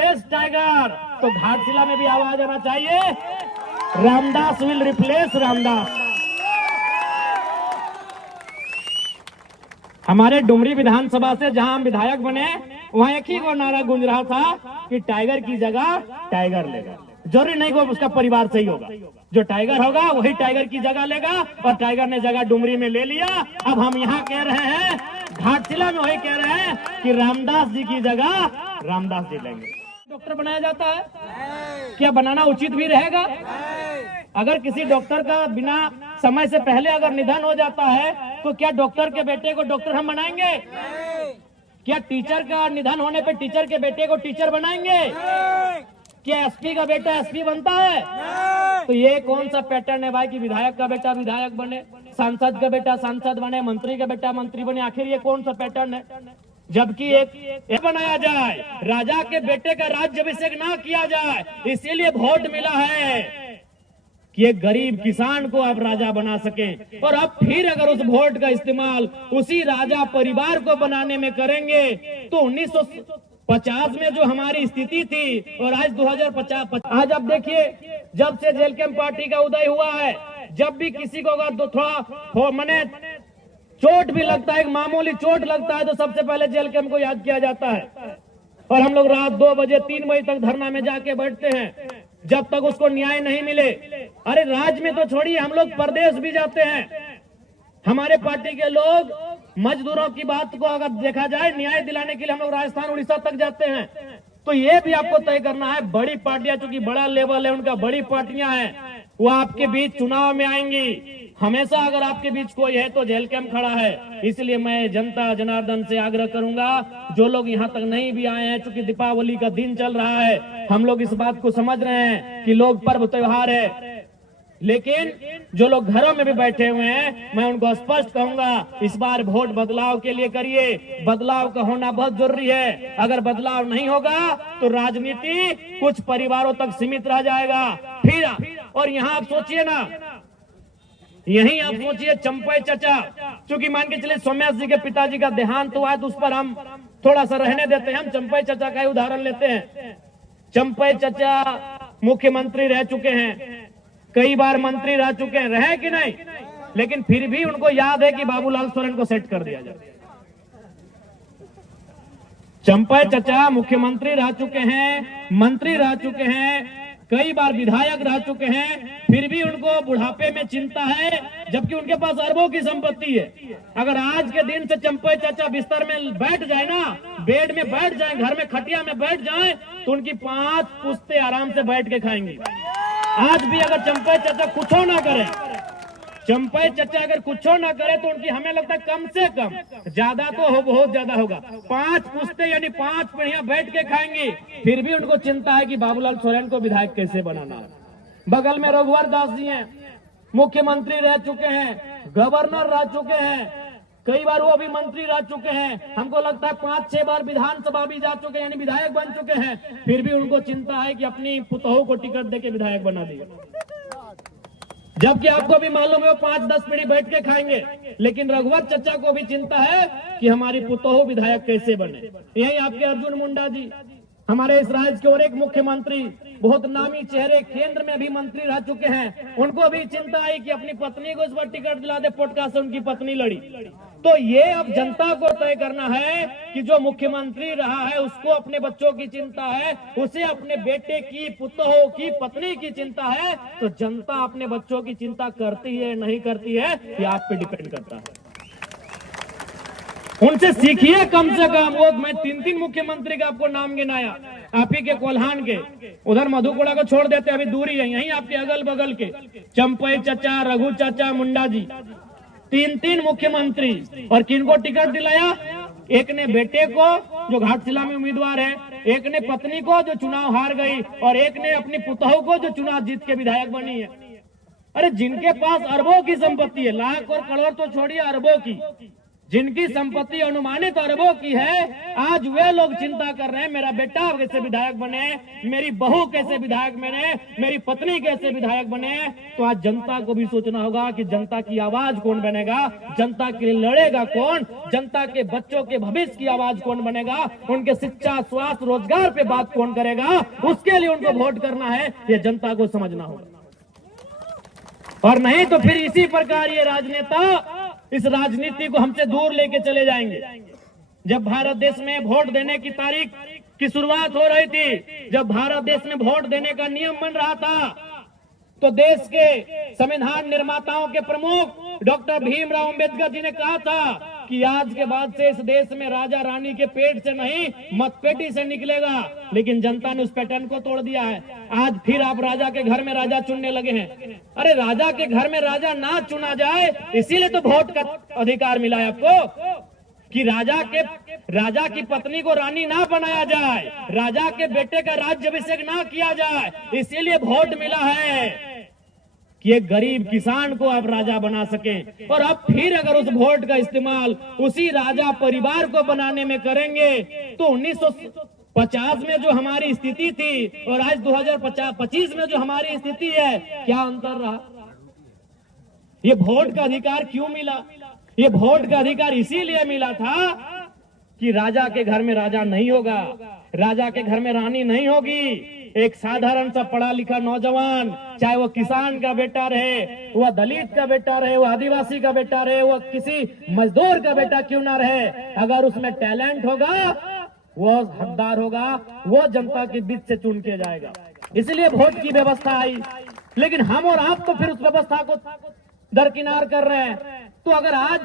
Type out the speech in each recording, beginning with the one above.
Replace tiger, तो घाटशिला में भी आवाज आना चाहिए, रामदास विल रिप्लेस रामदास। हमारे डुमरी विधानसभा से जहां हम विधायक बने, वहां एक ही को नारा गूंज रहा था कि टाइगर की जगह टाइगर लेगा। जरूरी नहीं कि उसका परिवार सही होगा, जो टाइगर होगा वही टाइगर की जगह लेगा, और टाइगर ने जगह डुमरी में ले लिया। अब हम यहाँ कह रहे हैं, घाटशिला में वही कह रहे हैं कि रामदास जी की जगह रामदास जी लेंगे। डॉक्टर बनाया जाता है, क्या बनाना उचित भी रहेगा? अगर किसी डॉक्टर का बिना समय से पहले अगर निधन हो जाता है, तो क्या डॉक्टर के बेटे को डॉक्टर हम बनाएंगे? क्या टीचर का निधन होने पे टीचर के बेटे को टीचर बनाएंगे? क्या एसपी का बेटा एसपी बनता है? तो ये कौन सा पैटर्न है भाई कि विधायक का बेटा विधायक बने, सांसद का बेटा सांसद बने, मंत्री का बेटा मंत्री बने? आखिर ये कौन सा पैटर्न है? जबकि एक बनाया जाए, राजा के बेटे का राज्याभिषेक ना किया जाए, इसीलिए वोट मिला है कि एक गरीब किसान को आप राजा बना सके। और अब फिर अगर उस वोट का इस्तेमाल उसी राजा परिवार को बनाने में करेंगे, तो 1950 में जो हमारी स्थिति थी और आज 2050, आज अब देखिए, जब से जेल कैंप पार्टी का उदय हुआ है, जब भी किसी को अगर थोड़ा मने चोट भी लगता है, एक मामूली चोट लगता है, तो सबसे पहले जेल कैंप को याद किया जाता है। और हम लोग रात 2 बजे 3 बजे तक धरना में जाके बैठते हैं, जब तक उसको न्याय नहीं मिले। अरे राज्य में तो छोड़िए, हम लोग प्रदेश भी जाते हैं। हमारे पार्टी के लोग मजदूरों की बात को अगर देखा जाए, न्याय दिलाने के लिए हम लोग राजस्थान उड़ीसा तक जाते हैं। तो ये भी आपको तय करना है, बड़ी पार्टियां, चूंकि बड़ा लेवल है उनका, बड़ी पार्टियां हैं, वो आपके बीच चुनाव में आएंगी। हमेशा अगर आपके बीच कोई है तो जेल कैंप खड़ा है। इसलिए मैं जनता जनार्दन से आग्रह करूंगा, जो लोग यहाँ तक नहीं भी आए हैं, चूंकि दीपावली का दिन चल रहा है, हम लोग इस बात को समझ रहे हैं कि लोग पर्व त्योहार है, लेकिन जो लोग घरों में भी बैठे हुए हैं, मैं उनको स्पष्ट कहूंगा, इस बार वोट बदलाव के लिए करिए। बदलाव का होना बहुत जरूरी है। अगर बदलाव नहीं होगा तो राजनीति कुछ परिवारों तक सीमित रह जाएगा। फिर और यहाँ आप सोचिए ना, यही आप सोचिए चंपई चचा, चूंकि मान के चलिए सोम्यास जी के पिताजी का देहांत हुआ है, तो उस पर हम थोड़ा सा रहने देते हैं, हम चंपई चचा का ही उदाहरण लेते हैं। चंपई चचा मुख्यमंत्री रह चुके हैं, कई बार मंत्री रह चुके हैं, रहे कि नहीं, लेकिन फिर भी उनको याद है कि बाबूलाल सोरेन को सेट कर दिया जाए। चंपई चचा मुख्यमंत्री रह चुके हैं, मंत्री रह चुके हैं, कई बार विधायक रह चुके हैं, फिर भी उनको बुढ़ापे में चिंता है, जबकि उनके पास अरबों की संपत्ति है। अगर आज के दिन से चंपई चाचा बिस्तर में बैठ जाए ना, बेड में बैठ जाए, घर में खटिया में बैठ जाए, तो उनकी 5 पुश्ते आराम से बैठ के खाएंगी। आज भी अगर चंपई चाचा कुछ ना करे, चंपई चचा अगर कुछ ना करे, तो उनकी हमें लगता है कम से कम, ज्यादा तो हो, बहुत ज्यादा होगा, 5 पुश्ते यानी 5 पीढ़ियां बैठ के खाएंगी। फिर भी उनको चिंता है कि बाबूलाल सोरेन को विधायक कैसे बनाना है। बगल में रघुवर दास जी हैं, मुख्यमंत्री रह चुके हैं, गवर्नर रह चुके हैं, कई बार वो भी मंत्री रह चुके हैं, हमको लगता है 5-6 बार विधानसभा भी जा चुके हैं, यानी विधायक बन चुके हैं। फिर भी उनको चिंता है कि अपनी पुतोहू को टिकट देके विधायक बना दिया, जबकि आपको भी मालूम है वो 5-10 पीढ़ी बैठ के खाएंगे। लेकिन रघुवर चचा को भी चिंता है कि हमारी पुतोहू विधायक कैसे बने। यही आपके अर्जुन मुंडा जी, हमारे इस राज्य के और एक मुख्यमंत्री, बहुत नामी चेहरे, केंद्र में भी मंत्री रह चुके हैं, उनको भी चिंता आई कि अपनी पत्नी को इस बार टिकट दिला दे, पोटका से उनकी पत्नी लड़ी। तो ये अब जनता को तय करना है कि जो मुख्यमंत्री रहा है उसको अपने बच्चों की चिंता है, उसे अपने बेटे की, पुतोहू की, पत्नी की चिंता है। तो जनता अपने बच्चों की चिंता करती है नहीं करती है, ये आप पे डिपेंड करता है। उनसे सीखिए कम से कम। वो मैं 3 मुख्यमंत्री का आपको नाम गिनाया, आप ही के कोल्हान के, उधर मधुकोड़ा को छोड़ देते, अभी दूरी है, यहीं आपके अगल बगल के चंपई चचा, रघु चाचा, मुंडा जी, 3 मुख्यमंत्री। और किनको टिकट दिलाया? एक ने बेटे को जो घाटशिला में उम्मीदवार है, एक ने पत्नी को जो चुनाव हार गई, और एक ने अपनी पुतोहू को जो चुनाव जीत के विधायक बनी है। अरे जिनके पास अरबों की संपत्ति है, लाख और करोड़ तो छोड़िए, अरबों की, जिनकी संपत्ति अनुमानित अरबों की है, आज वे लोग चिंता कर रहे हैं मेरा बेटा कैसे विधायक बने, मेरी बहू कैसे विधायक बने, मेरी पत्नी कैसे विधायक बने। तो आज जनता को भी सोचना होगा कि जनता की आवाज कौन बनेगा, जनता के लिए लड़ेगा कौन, जनता के बच्चों के भविष्य की आवाज कौन बनेगा, उनके शिक्षा, स्वास्थ्य, रोजगार पे बात कौन करेगा, उसके लिए उनको वोट करना है, ये जनता को समझना होगा। और नहीं तो फिर इसी प्रकार ये राजनेता इस राजनीति को हमसे दूर लेके चले जाएंगे। जब भारत देश में वोट देने की तारीख की शुरुआत हो रही थी, जब भारत देश में वोट देने का नियम बन रहा था, तो देश के संविधान निर्माताओं के प्रमुख डॉक्टर भीमराव अंबेडकर जी ने कहा था कि आज के बाद से इस देश में राजा रानी के पेट से नहीं, मतपेटी से निकलेगा। लेकिन जनता ने उस पैटर्न को तोड़ दिया है। आज फिर आप राजा के घर में राजा चुनने लगे हैं। अरे राजा के घर में राजा ना चुना जाए, इसीलिए तो वोट का अधिकार मिला है आपको, कि राजा की पत्नी को रानी ना बनाया जाए, राजा के बेटे का राज्याभिषेक ना किया जाए, इसीलिए वोट मिला है कि एक गरीब किसान को आप राजा बना सके। और अब फिर अगर उस वोट का इस्तेमाल उसी राजा परिवार को बनाने में करेंगे, तो 1950 में जो हमारी स्थिति थी और आज 2025 में जो हमारी स्थिति है, क्या अंतर रहा। ये वोट का अधिकार क्यों मिला? ये वोट का अधिकार इसीलिए मिला था कि राजा के घर में राजा नहीं होगा, राजा के घर में रानी नहीं होगी। एक साधारण सा पढ़ा लिखा नौजवान, चाहे वो किसान का बेटा रहे, वह दलित का बेटा रहे, वह आदिवासी का बेटा रहे, वह किसी मजदूर का बेटा क्यों ना रहे, अगर उसमें टैलेंट होगा, वो हकदार होगा, वो जनता के बीच से चुन के जाएगा। इसलिए वोट की व्यवस्था आई। लेकिन हम और आप तो फिर उस व्यवस्था को दरकिनार कर रहे हैं। तो अगर आज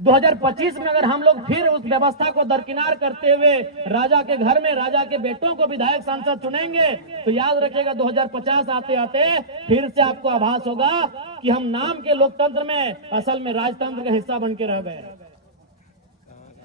2025 में अगर हम लोग फिर उस व्यवस्था को दरकिनार करते हुए राजा के घर में राजा के बेटों को विधायक सांसद चुनेंगे, तो याद रखिएगा 2050 आते आते फिर से आपको आभास होगा कि हम नाम के लोकतंत्र में असल में राजतंत्र का हिस्सा बन के रह गए।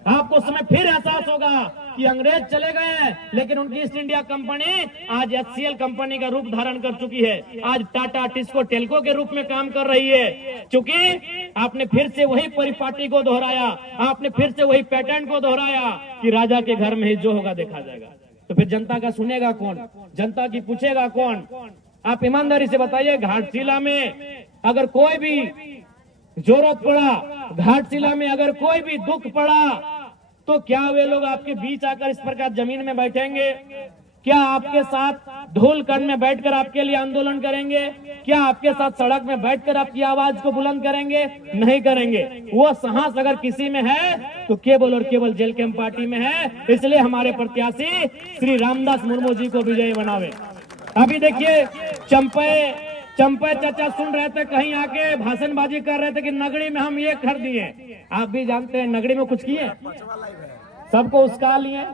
आपको उस समय फिर एहसास होगा कि अंग्रेज चले गए, लेकिन उनकी ईस्ट इंडिया कंपनी आज HCL कंपनी का रूप धारण कर चुकी है। आज टाटा टिस्को टेल्को के रूप में काम कर रही है, क्योंकि आपने फिर से वही परिपाटी को दोहराया, आपने फिर से वही पैटर्न को दोहराया कि राजा के घर में ही जो होगा देखा जाएगा। तो फिर जनता का सुनेगा कौन, जनता की पूछेगा कौन? आप ईमानदारी से बताइए, घाटशिला में अगर कोई भी जरूरत पड़ा, घाटशिला में अगर कोई भी दुख पड़ा, तो क्या वे लोग आपके बीच आकर इस प्रकार जमीन में बैठेंगे? क्या आपके साथ धूल कण में बैठकर आपके लिए आंदोलन करेंगे? क्या आपके साथ सड़क में बैठकर आपकी आवाज को बुलंद करेंगे? नहीं करेंगे। वो साहस अगर किसी में है तो केवल और केवल जेल कैंप पार्टी में है। इसलिए हमारे प्रत्याशी श्री रामदास मुर्मू जी को विजयी बनावे। अभी देखिए, चंपे चाचा सुन रहे थे, कहीं आके भाषणबाजी कर रहे थे कि नगरी में हम ये कर दिए। आप भी जानते हैं नगरी में कुछ किए, सबको उसका लिए।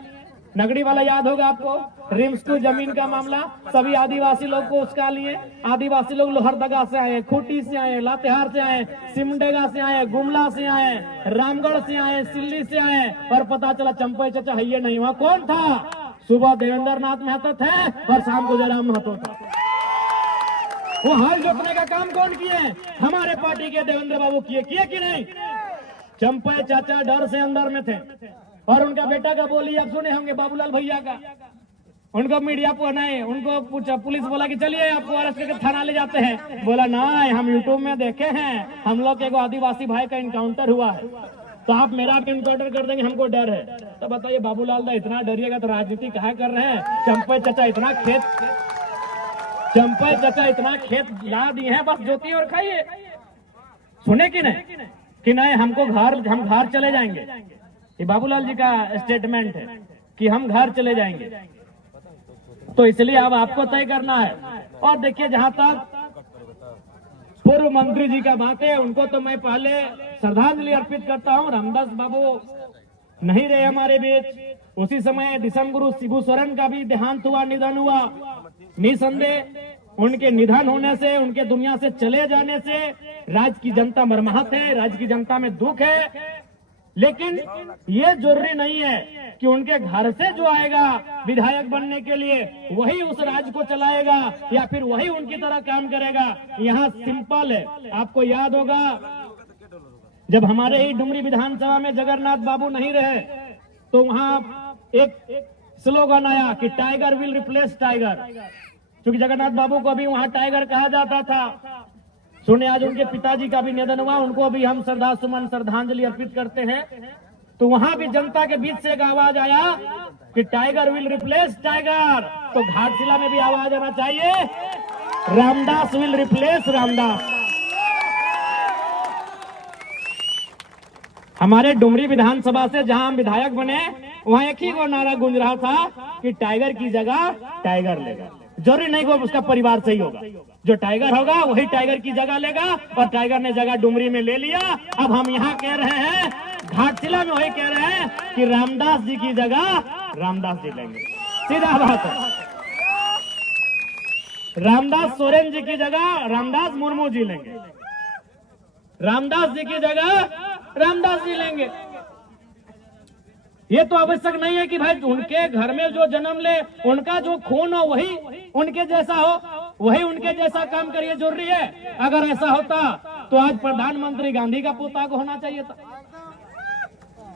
नगरी वाला याद होगा आपको, रिम्स टू जमीन का मामला, सभी आदिवासी लोग को उसका लिए। आदिवासी लोग लोहरदगा से आए, खूंटी से आए, लातेहार से आए, सिमडेगा से आए, गुमला से आए, रामगढ़ से आए, सिल्ली से आए, और पता चला चंपे चाचा है ये नहीं। वहां कौन था? सुबह देवेंद्र नाथ महतो थे और शाम को जयराम महतो था। वो हल जोतने का काम कौन किए? हमारे पार्टी के देवेंद्र बाबू किए कि नहीं? चंपे चाचा डर से अंदर में थे। और उनका बेटा का बोली आप सुने होंगे, बाबूलाल भैया का। उनको मीडिया पर नहीं, उनको पूछा, पुलिस बोला कि चलिए आपको अरेस्ट करके थाना ले जाते हैं। बोला नहीं, हम यूट्यूब में देखे हैं, हम लोग के आदिवासी भाई का इनकाउंटर हुआ है, तो आप मेरा इनकाउंटर कर देंगे, हमको डर है। तो बताइए बाबूलाल दा इतना डरिएगा तो राजनीति कहाँ कर रहे हैं? चंपे चाचा इतना खेत ला दिए हैं, बस जोती और खाइए। सुने कि नहीं हम घर चले जाएंगे। ये बाबूलाल जी का स्टेटमेंट है कि हम घर चले जाएंगे। तो इसलिए अब आपको तय करना है। और देखिए, जहां तक पूर्व मंत्री जी का बात है, उनको तो मैं पहले श्रद्धांजलि अर्पित करता हूं। रामदास बाबू नहीं रहे हमारे बीच। उसी समय दिसम गुरु शिबू सोरेन का भी देहांत हुआ, निधन हुआ। निसंदेह उनके निधन होने से, उनके दुनिया से चले जाने से राज्य की जनता मर्माहत है, राज्य की जनता में दुख है। लेकिन ये जरूरी नहीं है कि उनके घर से जो आएगा विधायक बनने के लिए वही उस राज्य को चलाएगा या फिर वही उनकी तरह काम करेगा। यहाँ सिंपल है। आपको याद होगा जब हमारे ही डुमरी विधानसभा में जगन्नाथ बाबू नहीं रहे तो वहां एक स्लोगन आया कि टाइगर विल रिप्लेस टाइगर। क्योंकि जगन्नाथ बाबू को अभी वहां टाइगर कहा जाता था। सुने आज उनके पिताजी का भी निधन हुआ, उनको भी हम श्रद्धा सुमन श्रद्धांजलि अर्पित करते हैं। तो वहां भी जनता के बीच से एक आवाज आया कि टाइगर विल रिप्लेस टाइगर। तो घाटशिला में भी आवाज आना चाहिए, रामदास विल रिप्लेस रामदास। हमारे डुमरी विधानसभा से जहां हम विधायक बने वहां एक ही वो नारा गूंज रहा था कि टाइगर की जगह टाइगर लेगा। जरूरी नहीं वो उसका परिवार सही होगा, जो टाइगर होगा वही टाइगर की जगह लेगा। और टाइगर ने जगह डुमरी में ले लिया। अब हम यहाँ कह रहे हैं, घाटशिला में वही कह रहे हैं कि रामदास जी की जगह रामदास जी लेंगे। सीधा बात है, रामदास सोरेन जी की जगह रामदास मुर्मू जी लेंगे, रामदास जी की जगह रामदास जी लेंगे। ये तो आवश्यक नहीं है कि भाई उनके घर में जो जन्म ले उनका जो खून हो वही उनके जैसा हो, वही उनके जैसा काम करिए, जरूरी है। अगर ऐसा होता तो आज प्रधानमंत्री गांधी का पोता को होना चाहिए था,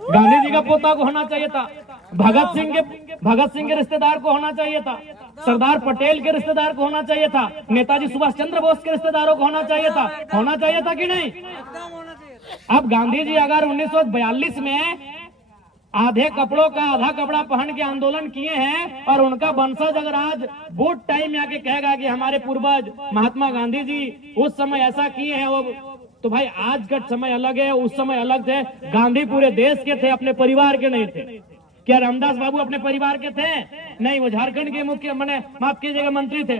गांधी जी का पोता को होना चाहिए था, भगत सिंह के रिश्तेदार को होना चाहिए था, सरदार पटेल के रिश्तेदार को होना चाहिए था, नेताजी सुभाष चंद्र बोस के रिश्तेदारों को होना चाहिए था कि नहीं? अब गांधी जी अगर 1942 में आधे कपड़ों का आधा कपड़ा पहन के आंदोलन किए हैं और उनका वंशज अगर आज वोट टाइम में आके कहेगा कि हमारे पूर्वज महात्मा गांधी जी उस समय ऐसा किए हैं, वो तो भाई आज का समय अलग है, उस समय अलग थे। गांधी पूरे देश के थे, अपने परिवार के नहीं थे। क्या रामदास बाबू अपने परिवार के थे? नहीं, वो झारखंड के मुख्य माफ कीजिएगा मंत्री थे।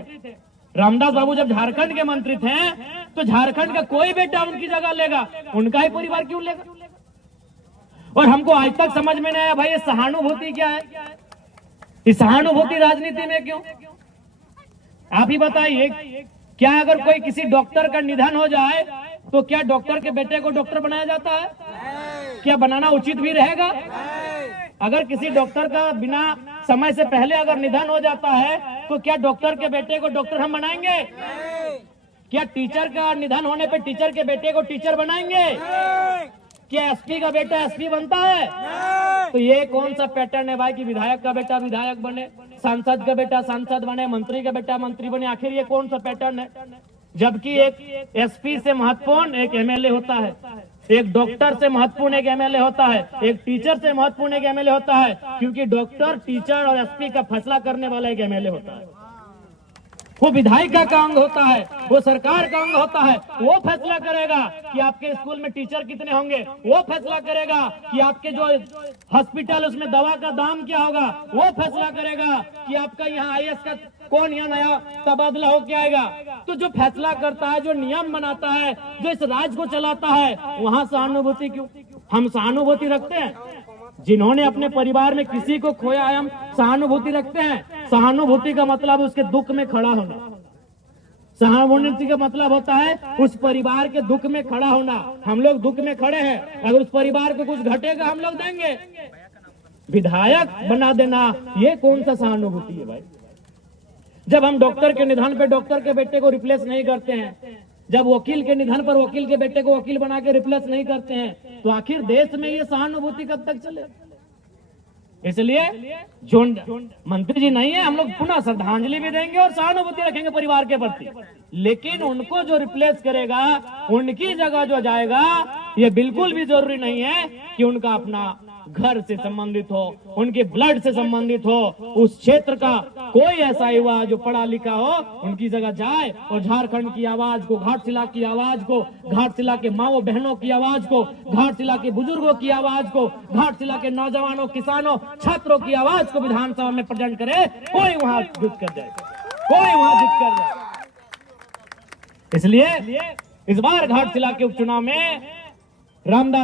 रामदास बाबू जब झारखंड के मंत्री थे तो झारखंड का कोई बेटा उनकी जगह लेगा, उनका ही परिवार क्यों लेगा? और हमको आज तक समझ में नहीं आया भाई ये सहानुभूति क्या है, इस सहानुभूति राजनीति में क्यों? आप ही बताइए, क्या अगर कोई किसी डॉक्टर का निधन हो जाए तो क्या डॉक्टर के बेटे को डॉक्टर बनाया जाता है? क्या बनाना उचित भी रहेगा? अगर किसी डॉक्टर का बिना समय से पहले अगर निधन हो जाता है तो क्या डॉक्टर के बेटे को डॉक्टर हम बनाएंगे? क्या टीचर का निधन होने पे टीचर के बेटे को टीचर बनाएंगे? क्या एसपी का बेटा एसपी बनता है? तो ये कौन सा पैटर्न है भाई कि विधायक का बेटा विधायक बने, सांसद का बेटा सांसद बने, मंत्री का बेटा मंत्री बने? आखिर ये कौन सा पैटर्न है? जबकि एक एसपी से महत्वपूर्ण एक एमएलए होता है, एक डॉक्टर से महत्वपूर्ण एक एमएलए होता है, एक टीचर से महत्वपूर्ण एक एमएलए होता है। क्योंकि डॉक्टर, टीचर और एसपी का फैसला करने वाला एक एमएलए होता है। वो विधायिका का अंग होता है, वो सरकार का अंग होता है। वो फैसला करेगा कि आपके स्कूल में टीचर कितने होंगे, वो फैसला करेगा कि आपके जो हॉस्पिटल उसमें दवा का दाम क्या होगा, वो फैसला करेगा कि आपका यहाँ आईएएस का कौन यहाँ नया तबादला होके आएगा। तो जो फैसला करता है, जो नियम बनाता है, जो इस राज्य को चलाता है, वहां सहानुभूति क्यों? हम सहानुभूति रखते हैं जिन्होंने अपने परिवार में किसी को खोया है, हम सहानुभूति रखते हैं। सहानुभूति का मतलब उसके दुख में खड़ा होना, सहानुभूति का मतलब होता है उस परिवार के दुख में खड़ा होना। हम लोग दुख में खड़े हैं, अगर उस परिवार को कुछ घटेगा हम लोग देंगे। विधायक बना देना ये कौन सा सहानुभूति है भाई? जब हम डॉक्टर के निधन पे डॉक्टर के बेटे को रिप्लेस नहीं करते हैं, जब वकील के निधन पर वकील के बेटे को वकील बना के रिप्लेस नहीं करते हैं, तो आखिर देश में ये सहानुभूति कब तक चले? इसलिए जो मंत्री जी नहीं है, हम लोग पुनः श्रद्धांजलि भी देंगे और सहानुभूति रखेंगे परिवार के प्रति। लेकिन उनको जो रिप्लेस करेगा, उनकी जगह जो जाएगा, ये बिल्कुल भी जरूरी नहीं है कि उनका अपना घर से संबंधित हो, उनके ब्लड से संबंधित हो। उस क्षेत्र का कोई ऐसा युवा जो पढ़ा लिखा हो, उनकी जगह जाए और झारखंड की आवाज को, घाटशिला की आवाज को, घाटशिला के माओ बहनों की आवाज को, घाटशिला के बुजुर्गों की आवाज को, घाटशिला के नौजवानों, किसानों, छात्रों की आवाज को विधानसभा में प्रेजेंट करे। कोई वहां जुट कर जाए, कोई वहां जुट कर जाए। इसलिए इस बार घाटशिला के उपचुनाव में रामदास